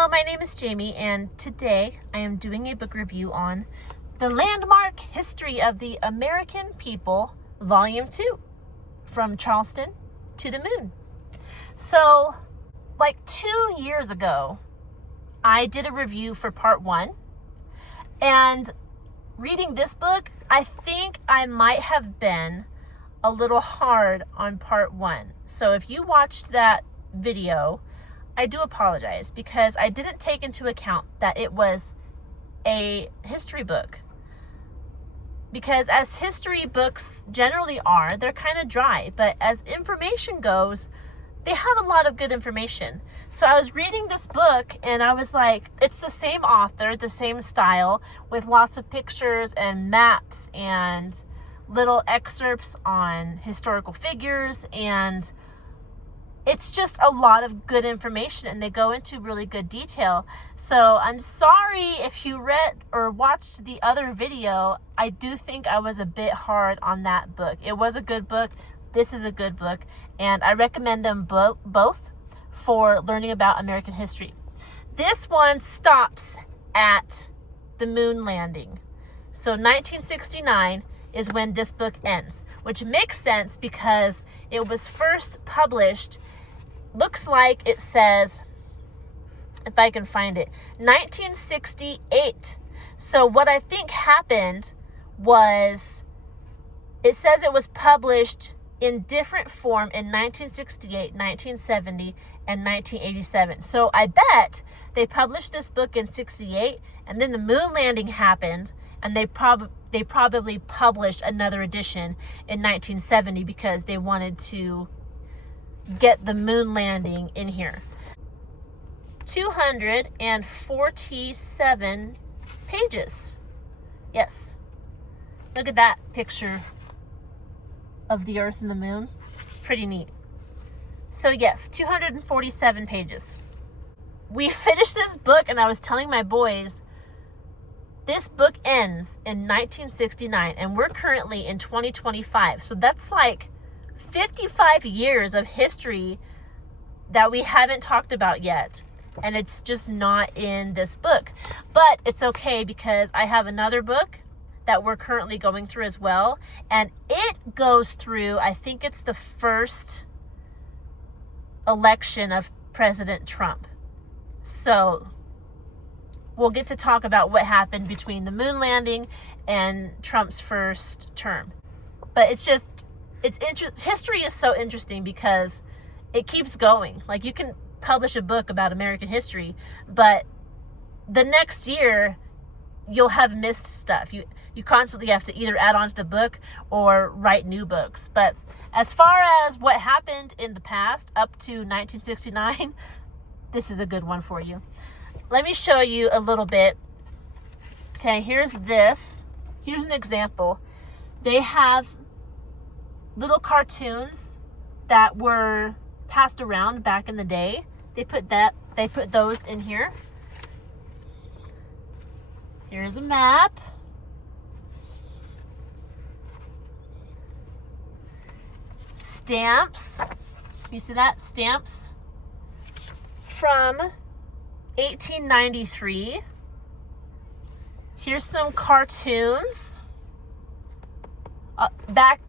Hello, my name is Jamie, and today I am doing a book review on The Landmark History of the American People, Volume 2, From Charleston to the Moon. So, like 2 years ago, I did a review for part 1, and reading this book, I think I might have been a little hard on part 1. So if you watched that video, I do apologize because I didn't take into account that it was a history book. Because as history books generally are, they're kind of dry, but as information goes, they have a lot of good information. So I was reading this book and I was like, it's the same author, the same style, with lots of pictures and maps and little excerpts on historical figures, and it's just a lot of good information and they go into really good detail. So I'm sorry if you read or watched the other video. I do think I was a bit hard on that book. It was a good book. This is a good book, and I recommend them both for learning about American history. This one stops at the moon landing. So 1969 is when this book ends, which makes sense because it was first published, looks like it says, if I can find it, 1968. So what I think happened was, it says it was published in different form in 1968, 1970, and 1987. So I bet they published this book in 68, and then the moon landing happened, and they probably published another edition in 1970 because they wanted to get the moon landing in here. 247 pages. Yes. Look at that picture of the Earth and the moon. Pretty neat. So yes, 247 pages. We finished this book, and I was telling my boys, this book ends in 1969, and we're currently in 2025. So that's like 55 years of history that we haven't talked about yet. And it's just not in this book. But it's okay because I have another book that we're currently going through as well. And it goes through, I think it's the first election of President Trump. So we'll get to talk about what happened between the moon landing and Trump's first term. But history is so interesting because it keeps going. Like, you can publish a book about American history, but the next year you'll have missed stuff. You constantly have to either add on to the book or write new books. But as far as what happened in the past up to 1969, this is a good one for you. Let me show you a little bit. Okay, here's this. Here's an example. They have little cartoons that were passed around back in the day. They put those in here. Here's a map. Stamps. You see that? Stamps from 1893. Here's some cartoons. Back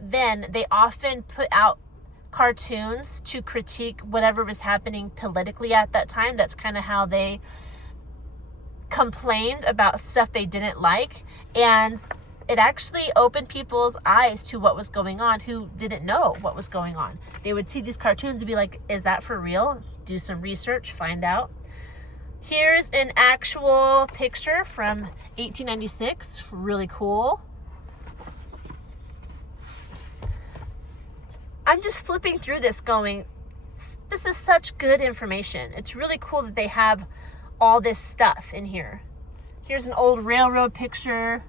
then, they often put out cartoons to critique whatever was happening politically at that time. That's kind of how they complained about stuff they didn't like. And it actually opened people's eyes to what was going on who didn't know what was going on. They would see these cartoons and be like, is that for real? Do some research, find out. Here's an actual picture from 1896. Really cool. I'm just flipping through this going, this is such good information. It's really cool that they have all this stuff in here. Here's an old railroad picture.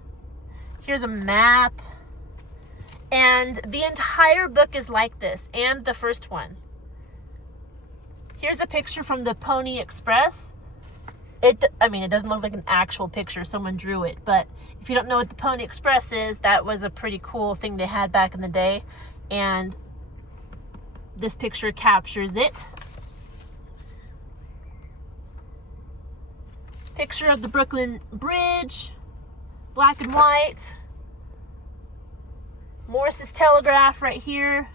Here's a map. And the entire book is like this, and the first one. Here's a picture from the Pony Express. It doesn't look like an actual picture. Someone drew it. But if you don't know what the Pony Express is, that was a pretty cool thing they had back in the day. And this picture captures it. Picture of the Brooklyn Bridge, black and white. Morse's telegraph right here.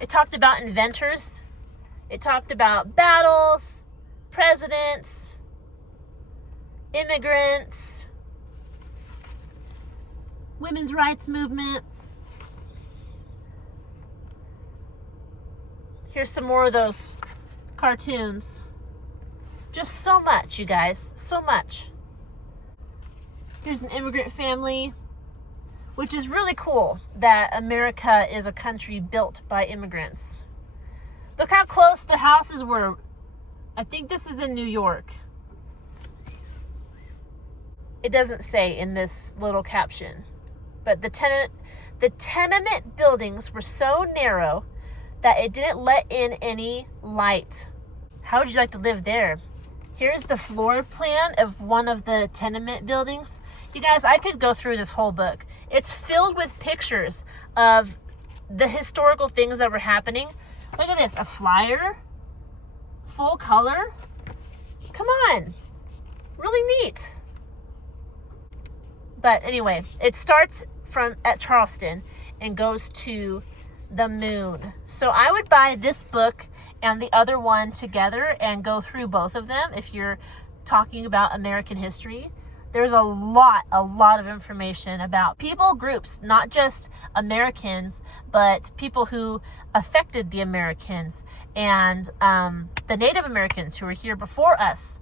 It talked about inventors. It talked about battles, presidents, immigrants, women's rights movement. Here's some more of those cartoons. Just so much, you guys, so much. Here's an immigrant family, which is really cool that America is a country built by immigrants. Look how close the houses were. I think this is in New York. It doesn't say in this little caption, but the tenement buildings were so narrow that it didn't let in any light. How would you like to live there? Here's the floor plan of one of the tenement buildings. You guys, I could go through this whole book. It's filled with pictures of the historical things that were happening. Look at this, a flyer, full color. Come on, really neat. But anyway, it starts at Charleston and goes to the moon. So I would buy this book and the other one together and go through both of them if you're talking about American history. There's a lot of information about people, groups, not just Americans, but people who affected the Americans and the Native Americans who were here before us,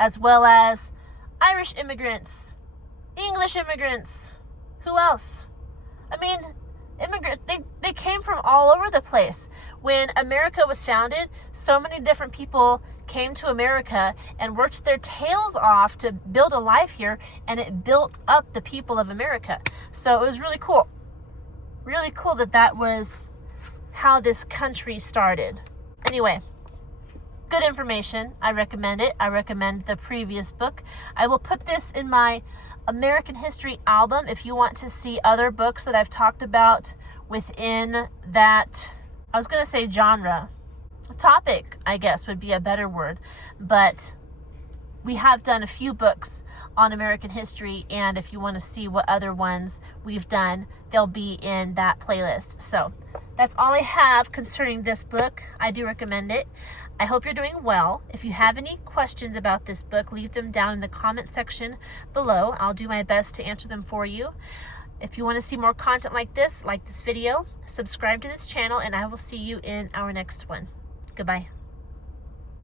as well as Irish immigrants, English immigrants. Who else? I mean, they came from all over the place. When America was founded, so many different people came to America and worked their tails off to build a life here, and it built up the people of America. So it was really cool. Really cool that was how this country started. Anyway, good information. I recommend it. I recommend the previous book. I will put this in my American History album if you want to see other books that I've talked about within that, I was going to say genre. Topic, I guess, would be a better word. But we have done a few books on American history, and if you want to see what other ones we've done, they'll be in that playlist. So that's all I have concerning this book. I do recommend it. I hope you're doing well. If you have any questions about this book, leave them down in the comment section below. I'll do my best to answer them for you. If you want to see more content like this video, subscribe to this channel, and I will see you in our next one. Goodbye.